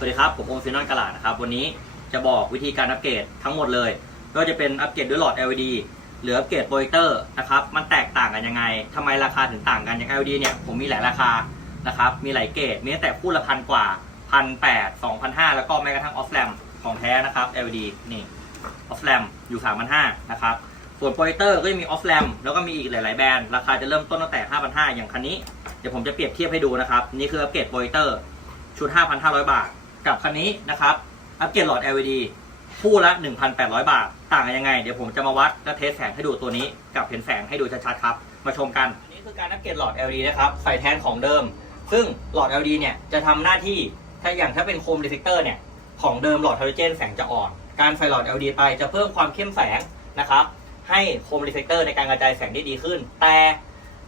สวัสดีครับ ผมโอมซีนอนกลาดนะครับ วันนี้จะบอกวิธีการอัปเกรดทั้งหมดเลยไม่ว่าจะเป็นอัปเกรดด้วยหลอด LED หรืออัปเกรดโปรเจคเตอร์นะครับ มันแตกต่างกันยังไงทำไมราคาถึงต่างกันอย่าง LED เนี่ย ผมมีหลายราคานะครับ มีหลายเกรด มีตั้งแต่คู่ละพันกว่าพันแปดสองพันห้าแล้วก็แม้กระทั่งออฟแลมของแท้นะครับ LED นี่ออฟแลมอยู่สามพันห้านะครับ ส่วนโปรเจคเตอร์ก็จะมีออฟแลมแล้วก็มีอีกหลาย ๆ แบรนด์ ราคาจะเริ่มต้นตั้งแต่5,500อย่างคันนี้ เดี๋ยวผมจะเปรียบเทียบให้ดูนะครับ นี่คืออัปเกรดโปรเจคเตอร์ชุด 5,500 บาท กับคันนี้นะครับ อัปเกรดหลอด LED คู่ละ 1,800 บาท ต่างกันยังไง เดี๋ยวผมจะมาวัดและเทสแสงให้ดูตัวนี้ กับเห็นแสงให้ดูชัดๆครับ มาชมกัน อันนี้คือการอัปเกรดหลอด LED นะครับใส่แทนของเดิม ซึ่งหลอด LED เนี่ยจะทำหน้าที่ถ้าอย่างถ้าเป็นโคมรีเฟกเตอร์เนี่ยของเดิมหลอดไฮโดรเจนแสงจะอ่อน การใส่หลอด LED ไปจะเพิ่มความเข้มแสงนะครับให้โคมรีเฟกเตอร์ในการกระจายแสงได้ดีขึ้น แต่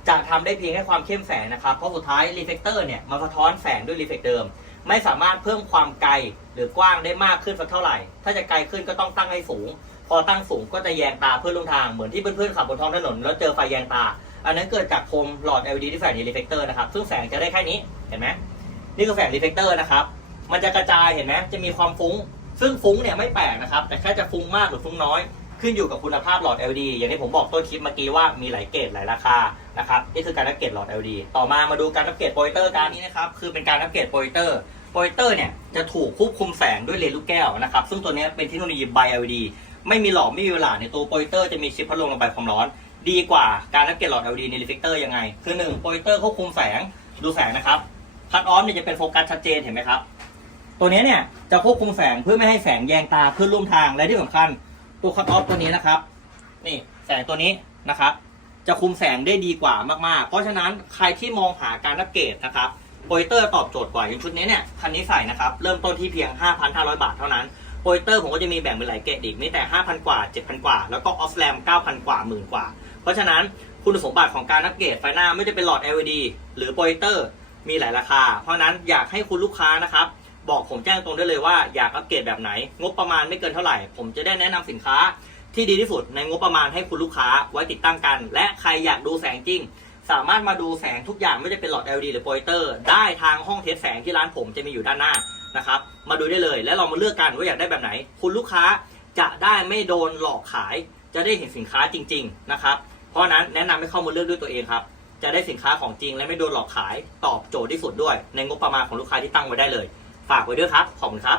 จะทำได้เพียงแค่ความเข้มแสงนะครับ เพราะสุดท้ายรีเฟกเตอร์เนี่ยมาสะท้อนแสงด้วยรีเฟกเดิม ไม่สามารถเพิ่มความไกลหรือกว้างได้มากขึ้นสักเท่าไหร่ ถ้าจะไกลขึ้นก็ต้องตั้งให้สูง พอตั้งสูงก็จะแยงตาเพื่อนร่วมทาง เหมือนที่เพื่อนๆขับบนท้องถนน แล้วเจอไฟแยงตา อันนั้นเกิดจากโคมหลอด LED ที่ใส่ในรีเฟกเตอร์นะครับ ซึ่งแสงจะได้แค่นี้ เห็นไหมนี่คือแสงรีเฟกเตอร์นะครับ มันจะกระจายเห็นไหมจะมีความฟุ้ง ซึ่งฟุ้งเนี่ยไม่แปลกนะครับ แต่แค่จะฟุ้งมากหรือฟุ้งน้อย ขึ้นอยู่กับคุณภาพหลอด LED อย่างที่ผมบอกต้นคลิปเมื่อกี้ว่ามีหลายเกรดหลายราคานะครับนี่คือการอัปเกรดหลอด LED ต่อมามาดูการอัปเกรดโปรเจคเตอร์การนี้นะครับคือเป็นการอัปเกรดโปรเจคเตอร์โปรเจคเตอร์เนี่ยจะถูกควบคุมแสงด้วยเลนส์ลูกแก้วนะครับซึ่งตัวนี้เป็นเทคโนโลยีไบ LED ไม่มีหลอดไม่มีเวลาในตัวโปรเจคเตอร์จะมีชิปพัดลมระบายความร้อน ดีกว่าการอัปเกรดหลอด LED ในรีเฟกเตอร์ยังไง คือหนึ่งโปรเจคเตอร์ควบคุมแสงดูแสงนะครับคัดออฟเนี่ยจะเป็นโฟกัสชัดเจนเห็นไหมครับตัวนี้เนี่ยจะควบคุมแสงเพื่อไม่ให้แสงแยงตาเพื่อนร่วมทางและที่สำคัญ ตัวคัดออฟตัวนี้นะครับ นี่แสงตัวนี้นะครับ จะคุมแสงได้ดีกว่ามากๆ เพราะฉะนั้นใครที่มองหาการอัปเกรดนะครับโปรเจคเตอร์ตอบโจทย์กว่าอย่างชุดนี้เนี่ยคันนี้ใส่นะครับ เริ่มต้นที่เพียง 5,500 บาทเท่านั้นโปรเจคเตอร์ผมก็จะมีแบ่งเป็นหลายเกรดอีกมีแต่ 5,000 กว่า 7,000 กว่า แล้วก็ออฟแลม9,000 กว่าหมื่นกว่า เพราะฉะนั้นคุณสมบัติของการอัปเกรดไฟหน้าไม่ได้เป็นหลอด LED หรือโปรเจคเตอร์มีหลายราคา เพราะนั้นอยากให้คุณลูกค้านะครับ บอกผมแจ้งตรงได้เลยว่าอยากอัปเกรดแบบไหน งบประมาณไม่เกินเท่าไหร่ ผมจะได้แนะนำสินค้าที่ดีที่สุดในงบประมาณให้คุณลูกค้าไว้ติดตั้งกัน และใครอยากดูแสงจริง สามารถมาดูแสงทุกอย่างไม่ว่าจะเป็นหลอด LED หรือโปรเจคเตอร์ ได้ทางห้องเทสแสงที่ร้านผมจะมีอยู่ด้านหน้านะครับมาดูได้เลยและเรามาเลือกกันว่าอยากได้แบบไหน คุณลูกค้าจะได้ไม่โดนหลอกขาย จะได้เห็นสินค้าจริง ๆนะครับ เพราะนั้นแนะนำให้เข้ามาเลือกด้วยตัวเองครับจะได้สินค้าของจริงและไม่โดนหลอกขายตอบโจทย์ที่สุดด้วย ในงบประมาณของลูกค้าที่ตั้งไว้ได้เลย ฝากไว้ด้วยครับ ขอบคุณครับ